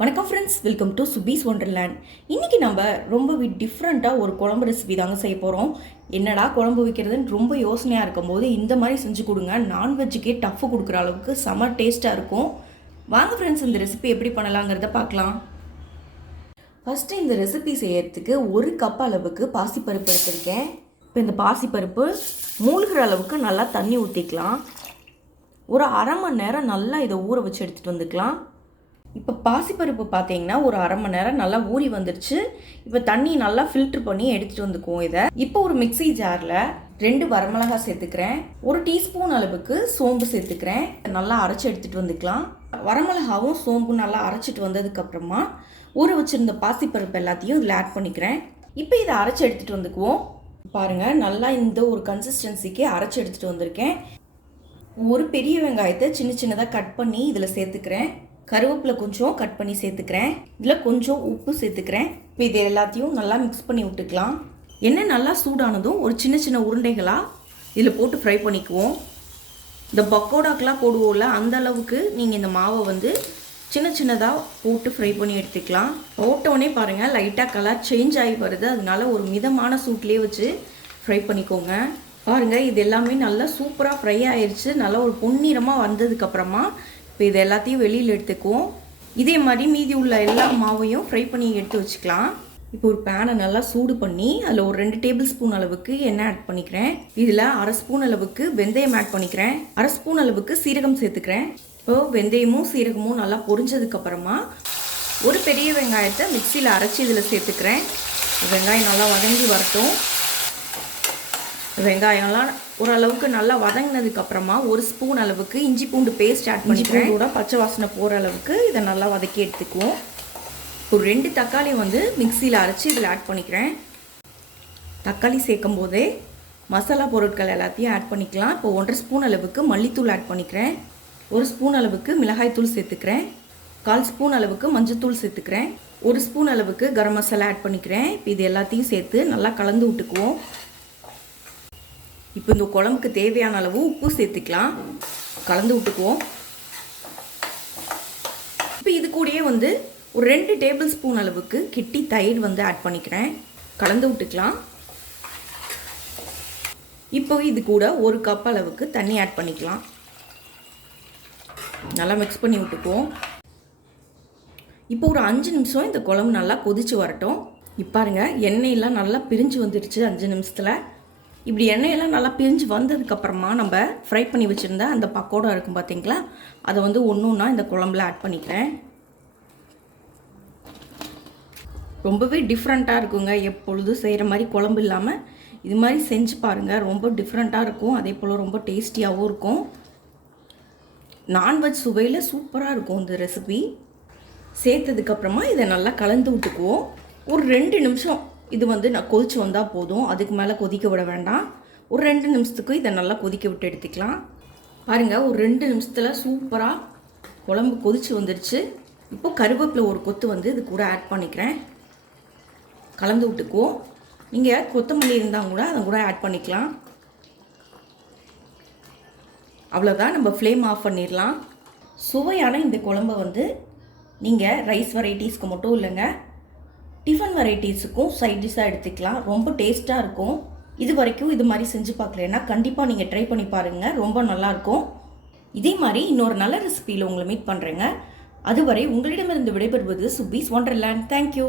வணக்கம் friends, welcome to சுபீஸ் wonderland. இன்றைக்கி நம்ம ரொம்ப டிஃப்ரெண்ட்டாக ஒரு குழம்பு ரெசிபி தாங்க செய்ய போகிறோம். என்னடா குழம்பு வைக்கிறதுன்னு ரொம்ப யோசனையாக இருக்கும்போது இந்த மாதிரி செஞ்சு கொடுங்க. நான்வெஜ்ஜுக்கே டஃப்பு கொடுக்குற அளவுக்கு செம டேஸ்ட்டாக இருக்கும். வாங்க ஃப்ரெண்ட்ஸ், இந்த ரெசிபி எப்படி பண்ணலாங்கிறத பார்க்கலாம். ஃபஸ்ட்டு இந்த ரெசிபி செய்யறதுக்கு 1 கப் அளவுக்கு பாசிப்பருப்பு எடுத்திருக்கேன். இப்போ இந்த பாசிப்பருப்பு மூழ்கிற அளவுக்கு நல்லா தண்ணி ஊற்றிக்கலாம். ஒரு அரை மணி நேரம் நல்லா இதை ஊற வச்சு எடுத்துகிட்டு வந்துக்கலாம். இப்போ பாசிப்பருப்பு பார்த்தீங்கன்னா ஒரு அரை மணி நேரம் நல்லா ஊறி வந்துடுச்சு. இப்போ தண்ணி நல்லா ஃபில்ட்ரு பண்ணி எடுத்துகிட்டு வந்துக்குவோம். இதை இப்போ ஒரு மிக்சி ஜாரில் 2 வரமிளகாய் சேர்த்துக்கிறேன். 1 டீஸ்பூன் அளவுக்கு சோம்பு சேர்த்துக்கிறேன். நல்லா அரைச்சி எடுத்துகிட்டு வந்துக்கலாம். வரமிளகாவும் சோம்பும் நல்லா அரைச்சிட்டு வந்ததுக்கப்புறமா ஊற வச்சுருந்த பாசிப்பருப்பு எல்லாத்தையும் இதில் ஆட் பண்ணிக்கிறேன். இப்போ இதை அரைச்சி எடுத்துகிட்டு வந்துக்குவோம். பாருங்கள், நல்லா இந்த ஒரு கன்சிஸ்டன்சிக்கு அரைச்சி எடுத்துகிட்டு வந்திருக்கேன். ஒரு பெரிய வெங்காயத்தை சின்ன சின்னதாக கட் பண்ணி இதில் சேர்த்துக்கிறேன். கருவேப்பிலை கொஞ்சம் கட் பண்ணி சேர்த்துக்கிறேன். இதில் கொஞ்சம் உப்பு சேர்த்துக்கிறேன். இப்போ இது எல்லாத்தையும் நல்லா மிக்ஸ் பண்ணி விட்டுக்கலாம். எண்ணெய் நல்லா சூடானதும் ஒரு சின்ன சின்ன உருண்டைகளாக இதில் போட்டு ஃப்ரை பண்ணிக்குவோம். இந்த பக்கோடாக்கெலாம் போடுவோம்ல, அந்த அளவுக்கு நீங்கள் இந்த மாவை சின்ன சின்னதாக போட்டு ஃப்ரை பண்ணி எடுத்துக்கலாம். போட்டோடனே பாருங்கள், லைட்டாக கலர் சேஞ்ச் ஆகி வருது. அதனால ஒரு மிதமான சூட்லேயே வச்சு ஃப்ரை பண்ணிக்கோங்க. பாருங்கள், இது எல்லாமே நல்லா சூப்பராக ஃப்ரை ஆயிடுச்சு. நல்லா ஒரு பொன்னிறமாக வந்ததுக்கப்புறமா இப்போ இது எல்லாத்தையும் வெளியில் எடுத்துக்குவோம். இதே மாதிரி மீதி உள்ள எல்லா மாவையும் ஃப்ரை பண்ணி எடுத்து வச்சுக்கலாம். இப்போ ஒரு பேனை நல்லா சூடு பண்ணி அதில் ஒரு 2 டேபிள் ஸ்பூன் அளவுக்கு எண்ணெய் ஆட் பண்ணிக்கிறேன். இதில் அரை ஸ்பூன் அளவுக்கு வெந்தயம் ஆட் பண்ணிக்கிறேன். அரை ஸ்பூன் அளவுக்கு சீரகம் சேர்த்துக்கிறேன். இப்போ வெந்தயமும் சீரகமும் நல்லா பொரிஞ்சதுக்கப்புறமா ஒரு பெரிய வெங்காயத்தை மிக்சியில் அரைச்சி இதில் சேர்த்துக்கிறேன். வெங்காயம் நல்லா வதங்கி வரட்டும். வெங்காயம்லாம் ஓரளவுக்கு நல்லா வதங்கினதுக்கப்புறமா 1 ஸ்பூன் அளவுக்கு இஞ்சி பூண்டு பேஸ்ட் ஆட் பண்ணிக்கிறேன். கூட பச்சை வாசனை போகிற அளவுக்கு இதை நல்லா வதக்கி எடுத்துக்குவோம். ஒரு 2 தக்காளி மிக்சியில் அரைச்சி இதில் ஆட் பண்ணிக்கிறேன். தக்காளி சேர்க்கும் போதே மசாலா பொருட்கள் எல்லாத்தையும் ஆட் பண்ணிக்கலாம். இப்போ 1.5 ஸ்பூன் அளவுக்கு மல்லித்தூள் ஆட் பண்ணிக்கிறேன். 1 ஸ்பூன் அளவுக்கு மிளகாய்த்தூள் சேர்த்துக்கிறேன். 1/4 ஸ்பூன் அளவுக்கு மஞ்சத்தூள் சேர்த்துக்கிறேன். 1 ஸ்பூன் அளவுக்கு கரம் மசாலா ஆட் பண்ணிக்கிறேன். இப்போ இது எல்லாத்தையும் சேர்த்து நல்லா கலந்து விட்டுக்குவோம். இப்போ இந்த குழம்புக்கு தேவையான அளவு உப்பு சேர்த்துக்கலாம். கலந்து விட்டுக்குவோம். இப்போ இது கூடயே ஒரு 2 டேபிள் ஸ்பூன் அளவுக்கு கிட்டி தயிர் ஆட் பண்ணிக்கிறேன். கலந்து விட்டுக்கலாம். இப்போ இது கூட 1 கப் அளவுக்கு தண்ணி ஆட் பண்ணிக்கலாம். நல்லா மிக்ஸ் பண்ணி விட்டுக்குவோம். இப்போ ஒரு 5 நிமிஷம் இந்த குழம்பு நல்லா கொதிச்சு வரட்டும். இப்போ பாருங்க, எண்ணெயெல்லாம் நல்லா பிரிஞ்சு வந்துடுச்சு. 5 நிமிஷத்தில் இப்படி எண்ணெயெல்லாம் நல்லா பிரிஞ்சு வந்ததுக்கப்புறமா நம்ம ஃப்ரை பண்ணி வச்சுருந்த அந்த பக்கோடா இருக்கும் பார்த்தீங்களா, அதை ஒன்று ஒன்றா இந்த குழம்புல ஆட் பண்ணிக்கிறேன். ரொம்பவே டிஃப்ரெண்ட்டாக இருக்குங்க. எப்பொழுதும் செய்கிற மாதிரி குழம்பு இல்லாமல் இது மாதிரி செஞ்சு பாருங்கள். ரொம்ப டிஃப்ரெண்ட்டாக இருக்கும். அதே போல் ரொம்ப டேஸ்டியாகவும் இருக்கும். நான்வெஜ் சுவையில் சூப்பராக இருக்கும் இந்த ரெசிபி. சேர்த்ததுக்கப்புறமா இதை நல்லா கலந்து விட்டுக்குவோம். ஒரு 2 நிமிஷம் இது நான் கொதிச்சு வந்தால் போதும். அதுக்கு மேலே கொதிக்க விட வேண்டாம். ஒரு 2 நிமிஷத்துக்கு இதை நல்லா கொதிக்க விட்டு எடுத்துக்கலாம். பாருங்கள், ஒரு 2 நிமிஷத்தில் சூப்பராக குழம்பு கொதிச்சு வந்துடுச்சு. இப்போ கருவேப்பிலை ஒரு கொத்து இது கூட ஆட் பண்ணிக்கிறேன். கலந்து விட்டுக்குவோம். நீங்கள் கொத்தமல்லி இருந்தால் கூட அதை கூட ஆட் பண்ணிக்கலாம். அவ்வளோதான், நம்ம ஃப்ளேம் ஆஃப் பண்ணிடலாம். சுவையான இந்த குழம்பை நீங்கள் ரைஸ் வெரைட்டிஸ்க்கு மட்டும் இல்லைங்க, டிஃபன் வெரைட்டிஸுக்கும் சைட் டிஷ்ஷாக எடுத்துக்கலாம். ரொம்ப டேஸ்ட்டாக இருக்கும். இது வரைக்கும் இது மாதிரி செஞ்சு பார்க்கலன்னா கண்டிப்பாக நீங்கள் ட்ரை பண்ணி பாருங்கள். ரொம்ப நல்லாயிருக்கும். இதே மாதிரி இன்னொரு நல்ல ரெசிபியில் உங்களை மீட் பண்ணுறேங்க. அதுவரை உங்களிடமிருந்து விடைபெறுவது சுபீஸ் ஒண்டர்லேண்ட். தேங்க்யூ.